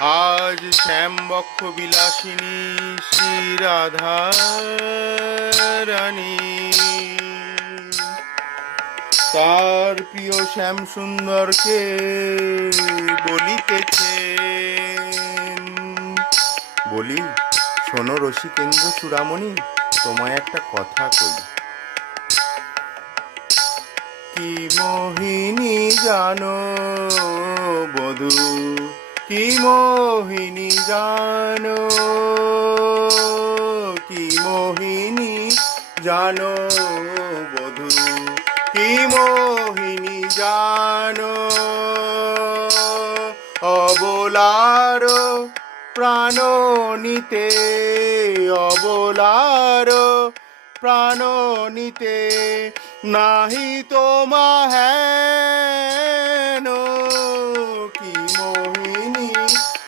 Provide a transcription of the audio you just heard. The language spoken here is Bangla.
আজ শ্যামবক্ষ বিলাসিনী শ্রী রাধা রানী তার প্রিয় শ্যাম সুন্দরকে বলিতেছে বলি, শোনো রসিকেন্দ্র চূড়ামণি তোমায় একটা কথা কই। কি মোহিনী জানো বধু? কি মোহিনী জানো? কি মোহিনী জানো বধু? কি মোহিনী জানো? অবলার প্রাণ নিতে, অবলার প্রাণ নিতে নাহি তোমা হ্যাঁ